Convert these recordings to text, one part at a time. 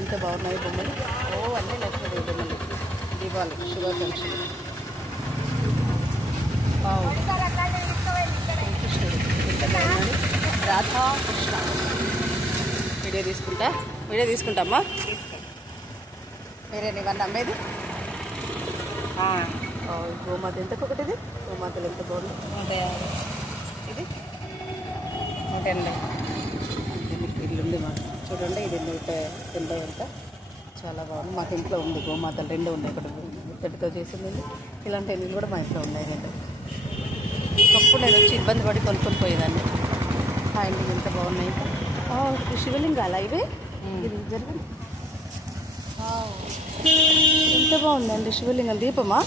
ఎంత బాగున్నాయి బొమ్మలు. ఓ అన్నీ లక్ష్మీదేవి బొమ్మలు. దీపావళి శుభాకాంక్షలు. శ్రీకృష్ణుడు ఎంత బాగున్నాడు. రాధాకృష్ణ. వీడియో తీసుకుంటామా? మీరే ఇవన్నీ అమ్మేది. గోమాత ఎంతకు ఒకటిది? గోమాతలు ఎంత బాగుంది. 150. ఇది 180. ఇల్లుంది మాకు చూడండి. ఇది 180 అంట. చాలా బాగుంది. మాకు ఇంట్లో ఉంది గోమాతలు 2 ఉన్నాయి. ఒకటి ఇత్తడితో చేసింది. ఇలాంటి ఇల్లు కూడా మా ఇంట్లో ఉన్నాయి. ఒకప్పుడు నేను వచ్చి ఇబ్బంది పడి కొనుక్కొని పోయేదాన్ని. ఆ ఇల్లు ఎంత బాగున్నాయి. శివలింగాలా ఇవి? ఇది జరిగింది. ఎంత బాగుందండి శివలింగం. దీపమా?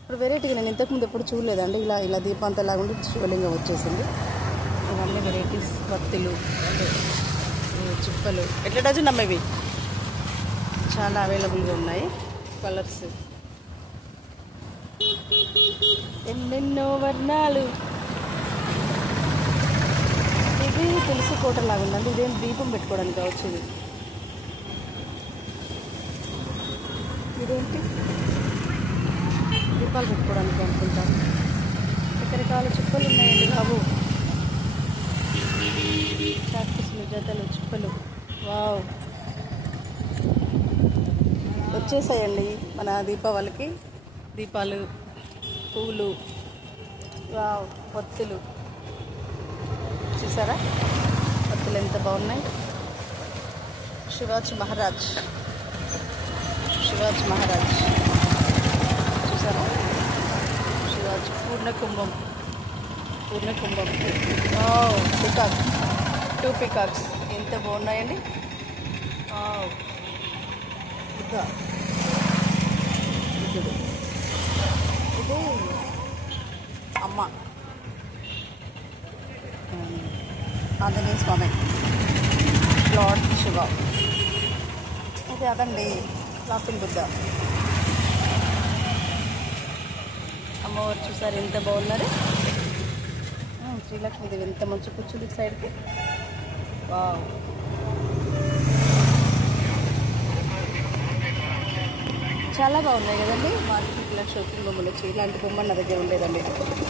ఇప్పుడు వెరైటీగా నేను ఇంతకుముందు ఎప్పుడు చూడలేదండి. ఇలా దీపంతలాగా ఉండి శివలింగం వచ్చేసింది. ఇవన్నీ వెరైటీస్. భక్తులు చిప్పలు ఎట్లా డజన్ అమ్మ? ఇవి చాలా అవైలబుల్గా ఉన్నాయి. కలర్స్ ఎన్నెన్నో వర్ణాలు. ఇది తులసి కోటలాగా ఉందండి. ఇదేం దీపం పెట్టుకోవడానికి కావచ్చు. ఇదేంటి? దీపాలు పెట్టుకోవడానికి అనుకుంటాను. రకరకాల చిప్పలు ఉన్నాయండి బాబు. చాక్పీసులు, జతలు, చిప్పలు. వావ్, వచ్చేసాయండి మన దీపావళికి దీపాలు, పువ్వులు. వావ్, ఒత్తులు చూసారా? ఒత్తులు ఎంత బాగున్నాయి. శివాజీ మహారాజ్ చూసారా? శివాజీ పూర్ణకుంభం. పికాక్, 2 పికాక్స్ ఎంత బాగున్నాయండి. ఇది అమ్మ ఆంజనేయ స్వామి, లార్డ్ శివ. ఇది అదండి లాఫింగ్ బుద్ధ. అమ్మవారు చూసారు ఎంత బాగున్నారు. శ్రీలక్ష్మీదేవి ఎంత మంచి కూర్చుంది సైడ్కి. వావ్, చాలా బాగున్నాయి కదండి. మార్కెట్లో షాపింగ్ బొమ్మలు వచ్చి ఇలాంటి బొమ్మ నా దగ్గర ఉండేదండి.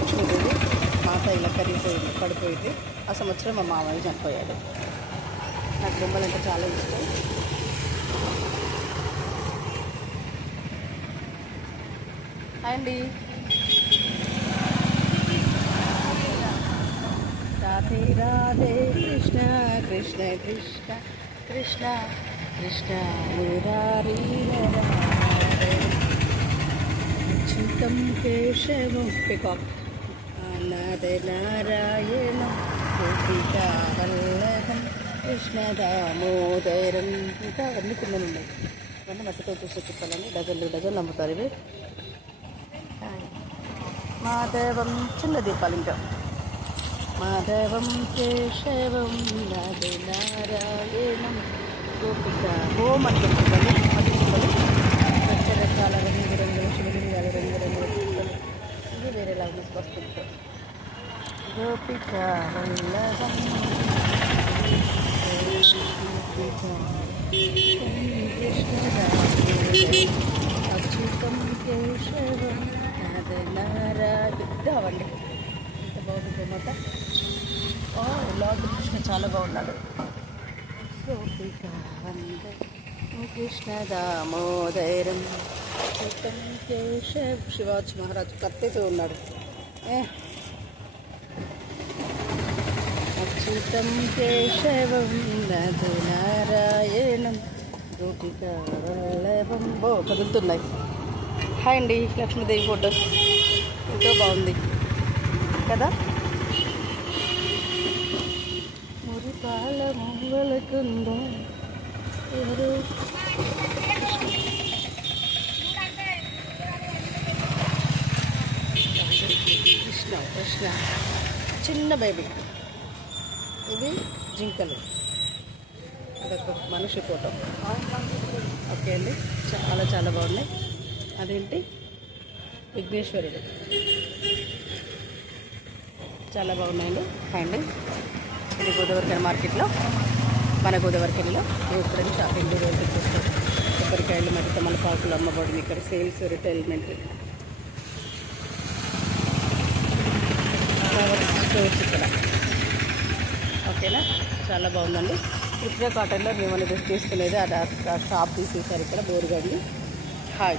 లక్ష్మీదేవి మాత ఇలా కరిగిపోయింది, పడిపోయింది. ఆ సంవత్సరం మా మామయ్య చనిపోయాడు. నాకు బొమ్మలు అంటే చాలా ఇష్టం. అండి రాధే రాధే కృష్ణ కృష్ణ కృష్ణ కృష్ణ కృష్ణ మురారి అచ్యుతం కేశవం పికాక్ నారాయణ గోపికా వల్లభం కృష్ణ దామోదరం. ఇంకా అన్ని పిల్లలు ఉన్నాయి. ఇవన్నీ మట్టితో చూస్తే చెప్పాలని డజన్లు అమ్ముతారు ఇవి. మాధవం చిన్న దీపాలు. ఇంకా మాధవం కేశవం నారాయణం గోపిక ఓం అని చెప్తుందండి. మట్టి చిప్పలు రకరకాల రంగురంగుల శివలింగాలు, రంగురంగుల చిప్పలు. ఇది వేరేలా ఉంది వస్తుంది. గోపిక వల్లభం అచ్యుతం కేశవం అవండి. ఎంత బాగుంది బొమ్మట. లార్డ్ కృష్ణ చాలా బాగున్నాడు. గోపిక కృష్ణ దామోదరం అచ్యుతం కేశవ. శివాజీ మహారాజు కత్తితో ఉన్నాడు. అచ్యుతం కేశవం నారాయణం గోపిక వల్లభం. కదులుతున్నాయి. హాయ్ అండి, లక్ష్మీదేవి ఫోటోస్ ఎంతో బాగుంది కదా. మురిపాల మొగ్గలకుందో ఎవరు కృష్ణ చిన్న బేబీ. ఇవి జింకలు. అదొక మనిషి ఫోటో. ఓకే అండి, చాలా బాగున్నాయి. అదేంటి విఘ్నేశ్వరుడు. చాలా బాగున్నాయండి. అండి ఇది గోదావరిఖని మార్కెట్లో మన గోదావరికెళ్ళిలో ఎప్పుడైనా షాపింగ్ చేస్తారు. కొబ్బరికాయలు మరి తమలపాకులు అమ్మబడింది. ఇక్కడ సేల్స్ రిటైల్మెంట్ స్టోర్స్ ఇక్కడ. ఓకేనా, చాలా బాగుందండి. కృష్ణ కాటన్లో మేము విజిట్ చేసుకునేది ఆ షాప్ తీసేసారు ఇక్కడ బోరుగండి. హాయ్.